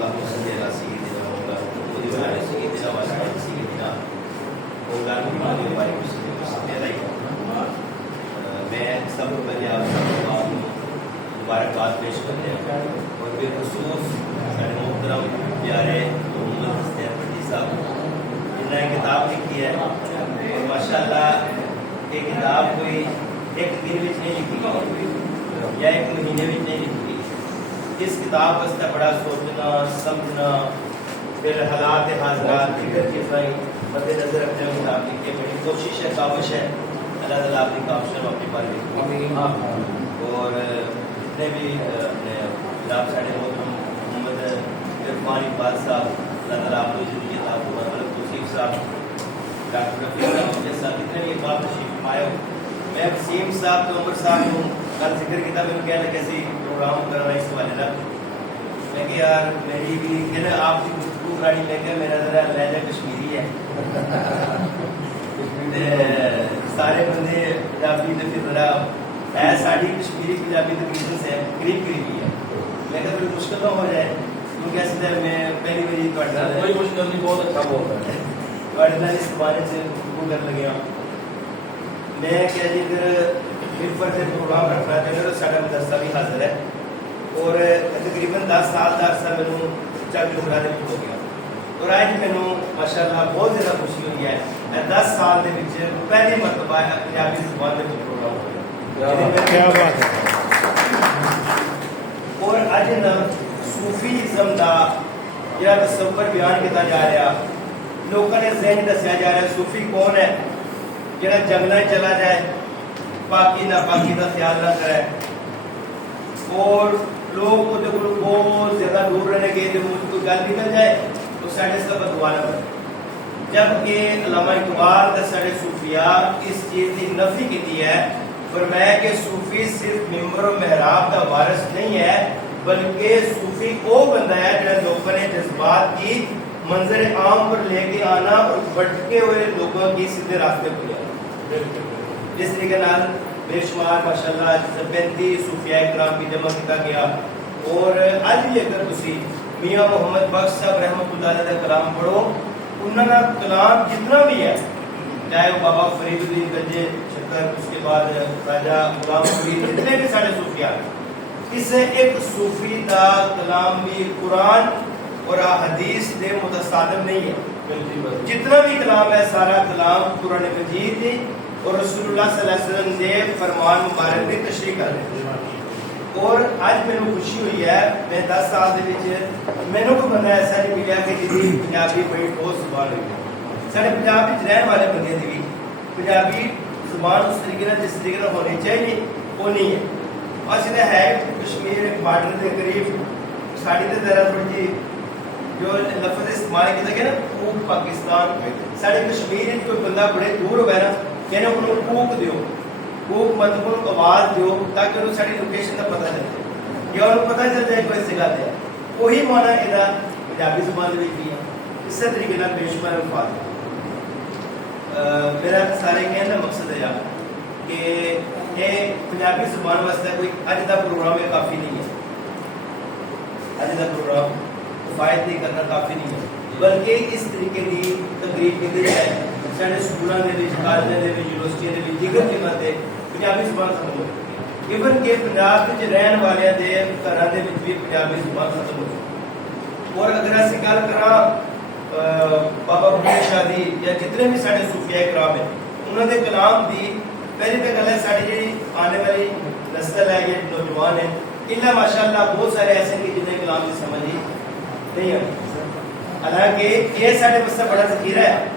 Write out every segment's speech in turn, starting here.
اللهم صل على سيدنا محمد وعلى سيدنا وعلى سيدنا مولانا محمد وعلى سيدنا میں سب کو پہلے آپ کو مبارکباد پیش کرتے ہیں اور بالخصوص ہمارے محترم پیارے محمد حسین پٹی صاحب جنہوں نے کتاب لکھی ہے اور ماشاءاللہ یہ کتاب کوئی ایک دن میں نہیں لکھی یا ایک مہینے میں نہیں لکھی. اس کتاب واسطے بڑا سوچنا سمجھنا پھر حالات حاضرات دیگر چیزیں مد نظر رکھتے ہوئے کتاب لکھی ہے. بڑی کوشش ہے کاوش ہے اللہ تعالیٰ آپ کی کاوشوں اپنی بار اور جتنے بھی اپنے جناب ساڑھے محمد عرفان اقبال صاحب اللہ تعالیٰ آپ کو زندگی عطا فرمائے. ملک توصیف صاحب ڈاکٹر رفیع صاحب جیسا جتنے بھی اقبال تشریف آئے ہو. میں وسیم صاحب تو عمر صاحب ہوں کل ذکر کیا میں کہنے لگا کیسی پروگرام کرنا اس والے نہ میں کہ یار میری بھی کہ نا آپ کی گفتگو گاڑی لے کے میرا ذرا لہجہ کشمیری ہے سارے بندے پنجابی تو پھر ذرا ہے ساری کشمیری پنجابی تقریباً سے قریب قریب ہی ہے. میں کہ پھر مشکل نہ ہو جائے کیونکہ اس لیے میں پہلی بار کوئی مشکل نہیں بہت اچھا بول رہا ہے اس بارے سے گفتگو کرنے لگا. میں کیا جی پھر پر سے پروگرام رکھنا چاہتا تو سارا مدرسہ بھی حاضر ہے اور تقریباً 10 سال کا عرصہ میں چل ٹکرا ہو گیا اور آج مینو ماشاء اللہ بہت زیادہ خوشی ہوئی ہے. 10 سال کے پہلی مرتبہ پنجابی زبان میں پروگرام ہو گیا اور اج نا صوفیزم کا جہاں تصور بیان کیا جا رہا لوگوں نے ذہن دسیا جا رہا صوفی کون ہے جہاں جنگل چلا جائے پاکی ناپاکی کا خیال نہ کرے اور لوگ بہت زیادہ دور رہنے کے جب مجھ کوئی گل نکل جائے تو سارے سب دعا نہ کرے. جبکہ علامہ اقبال نے سارے صوفیاء اس چیز کی نفی کی ہے فرمایا کہ صوفی صرف ممبر و محراب کا وارث نہیں ہے بلکہ صوفی وہ بندہ ہے جہاں لوگوں نے جذبات کی منظر عام پر لے کے آنا اور بھٹکے ہوئے لوگوں کی سیدھے راستے پر لے آنا. جس طریقے نال بے شمار ماشاءاللہ 35 صوفیاء کرام کی جمع کیا گیا اور اج بھی اگر تسی میاں محمد بخش صاحب رحمۃ اللہ علیہ کا کلام پڑھو انہوں کا کلام جتنا بھی ہے چاہے وہ بابا فرید الدین گنجے شکر اس کے بعد راجہ غلام فرید جتنے بھی سارے صوفیاء اس سے ایک صوفی کا کلام بھی قرآن اور حدیث دے متصادم نہیں ہے. جتنا بھی کلام ہے سارا کلام قرآن مجید ہے اور رسول اللہ صلی اللہ علیہ وسلم نے فرمان مبارک میں تشریح کر رہے ہیں. اور آج میرے خوشی ہوئی ہے میں 10 سال دے وچ مینوں کوئی بندہ ایسا نہیں ملیا کہ جی پنجابی بڑی ٹھوس زبان ہوئی سارے پنجاب وچ رہن والے بندے دی بھی پنجابی زبان اس طریقے نال جس طریقے نال ہونی چاہیے وہ نہیں ہے. اصل ہے کشمیر ایک بارڈر کے قریب ساڑی تے ذرا تھوڑی جی جو لفظ استعمال کیا گیا نا پوک پاکستان سارے کشمیر کوئی بندہ بڑے دور ہو گیا نا کہنا انہوں پوک دیو پوک مطلب ان کو آواز دیو تاکہ انہوں ساری لوکیشن کا پتہ چلے یا انہوں پتہ چل جائے کوئی سگا دیا وہی مانا یہ پنجابی زبان میں بھی ہے. اس طریقے کا بے شمار الفاظ میرا سارے کہنے کا مقصد ہے کہ یہ پنجابی زبان واسطے کوئی اج کا پروگرام ہے کافی نہیں ہے. اج کا پروگرام فائد نہیں کرنا کافی نہیں ہے بلکہ اس طریقے کی تقریب کی جائے سارے سکولوں کے کالجوں کے یونیورسٹیوں کے دیگر جگہ سے پنجابی زبان ختم ہو چکی ہے. ایون کہ پنجاب میں رہن والے گھروں کے بھی پنجابی زبان ختم ہو چکی ہے. اور اگر ایسی گل کرا بابا بخش شادی یا جتنے بھی سارے صوفیاء کرام ہیں انہوں نے کلام دی پہلی تو گل ہے ساری جی آنے والی نسل ہے یا نوجوان ہے انہیں ماشاء اللہ بہت سارے ایسے کہ جنہیں کلام کی سمجھ ہی نہیں آتی. حالانکہ یہ سارے واسطے بڑا ذخیرہ ہے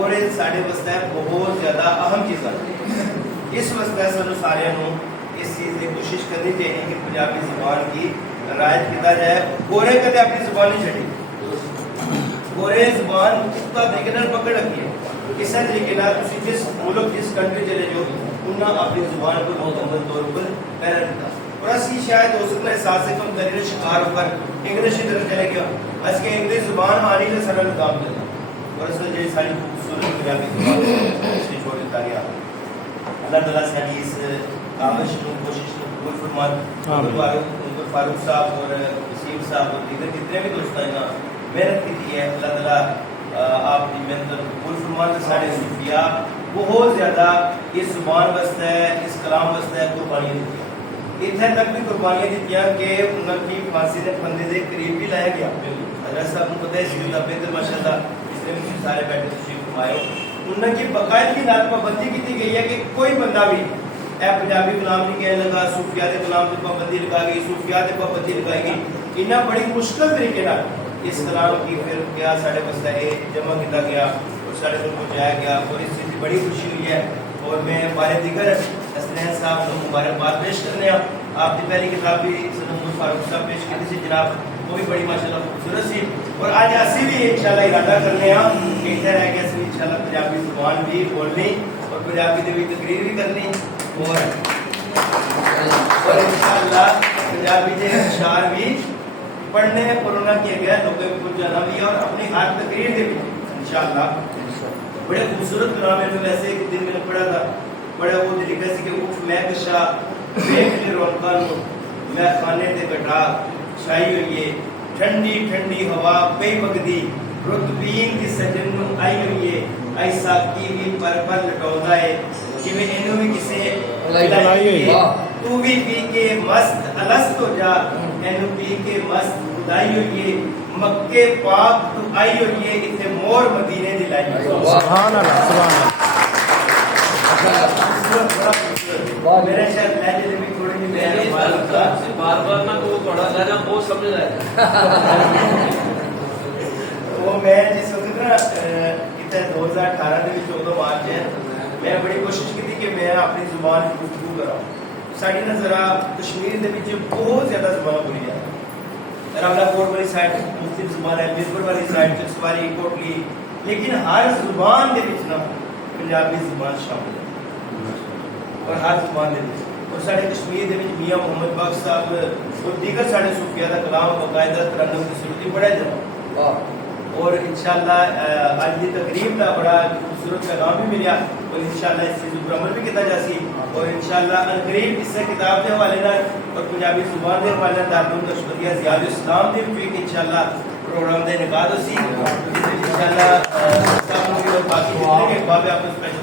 اور یہ سارے واسطے بہت زیادہ اہم چیز ہے. اس واسطے سانو سارے اس چیز کی کوشش کرنی چاہیے کہ پنجابی زبان کی رائج کیا جائے. گورے کدے اپنی زبان نہیں چڑھی گورے زبان پختہ طریقے پکڑ رکھی ہے. اسی طریقے جس ملک جس کنٹری چلے جو انہیں اپنی زبان کو بہت عمل طور پر پہرا دیتا اور اسی شاید ہو سکتا ہے احساس سے کم کرنے شکار ہو کر انگلش کی طرف چلے گیا اس کے انگلش زبان آنی سے سارا نظام دیتا اور اس میں ساری خوبصورت پنجابی زبان سے چھوڑ دیتا گیا. اللہ تعالیٰ سے اس کاوش کو کوشش کو قبول فرمائے. فاروق صاحب اور وسیم صاحب اور دیگر جتنے بھی دوست ہیں نا محنت کی ہے اللہ تعالیٰ آپ کی محنت قبول فرمان سارے صوفیاء بہت زیادہ اس زبان واسطے اس کلام واسطے قربانیاں دیتی اتنے تک بھی قربانیاں دیتی کہ انہوں کی پھانسی کے بندے کے قریب بھی لایا گیا حضرت صاحب کو پتہ ہے اس کا بہتر ماشاء اللہ اس نے بھی سارے بیٹھے تشریف فرمائے انہوں کی باقاعدگی نال پابندی کی گئی ہے کہ کوئی بندہ بھی اے پنجابی کلام نہیں کہنے لگا صوفیاء کے کلام کی پابندی لگا گئی صوفیاء کی پابندی لگائی گئی انہیں بڑی مشکل طریقے نال اس کلام کی پھر کیا سارے مسئلہ جمع کیا گیا اور سارے کو پہنچایا گیا اور اس سے بڑی خوشی ہوئی ہے اور میں بارے دیگر حسنین صاحب کو مبارکباد پیش کرنے آپ کی پہلی کتاب بھی سید محمد فاروق صاحب پیش کی تھی جناب وہ بھی بڑی ماشاءاللہ خوبصورت سی اور آج اسی بھی انشاءاللہ ارادہ کرنے کہتے رہ گیا سی انشاءاللہ پنجابی زبان بھی بولنی اور پنجابی دے بھی تقریر بھی کرنی اور انشاءاللہ پنجابی دے اشعار بھی پڑھنے پر انہوں کیا گیا لوگوں کو جانا بھی اور اپنی ہر تقریر دے بھی انشاءاللہ بڑے خوبصورت کلام ہے ویسے ایک دن میں نے پڑھا تھا بڑے وہ طریقے سے کہ اف میں کشا دیکھ لے رونقاں میں کھانے تے کٹا چھائی ہوئی ہے ٹھنڈی ٹھنڈی ہوا پئی وگدی رتبین دی سجن نو آئی ہوئی ہے ایسا کی بھی پر لٹاوندا ہے جویں اینو بھی کسے بلائی ہے تو بھی پی کے مست الست ہو جا اینو پی کے مست خدائی ہوئی ہے مکے پاک تو آئی ہوئی ہے اتنے مور مدینے دی لائی ہوئی ہے سبحان اللہ سبحان اللہ میرے شاید لہجے میں بھی تھوڑی سی میں بار بار نہ وہ تھوڑا لہجہ وہ سمجھ رہا ہے وہ میں جس وقت نا کتنے 2018 کے 14 مارچ ہے میں بڑی کوشش کی تھی کہ میں اپنی زبان کی گفتگو کراں ساری نا ذرا کشمیر دے وچ بہت زیادہ زبان بولی جاتی راولا کوٹ والی سائڈ مسلم زبان ہے میرپور والی سائڈ چکسواری کوٹلی لیکن ہر زبان دے وچ نا پنجابی زبان شامل ہے اور ہر زبان دے وچ اور سارے کشمیر دے وچ میاں محمد باغ صاحب اور دیگر سارے صوفیاء دا کلام باقاعدہ ترنم کی صورت پڑھا جاتا اور انشاءاللہ آج کی تقریب کا بڑا خوبصورت پیغام بھی ملیا اور انشاءاللہ اس چیز پر عمل بھی کیا جا سی اور انشاءاللہ قریب اس سے کتاب کے حوالے نال اور پنجابی زبان کے حوالے نال دارالعلوم کشمیریہ ضیاء الاسلام دے بھی انشاءاللہ پروگرام دے نکال سی انشاءاللہ سب لوگ باقی جتنے بھی باب آپ کو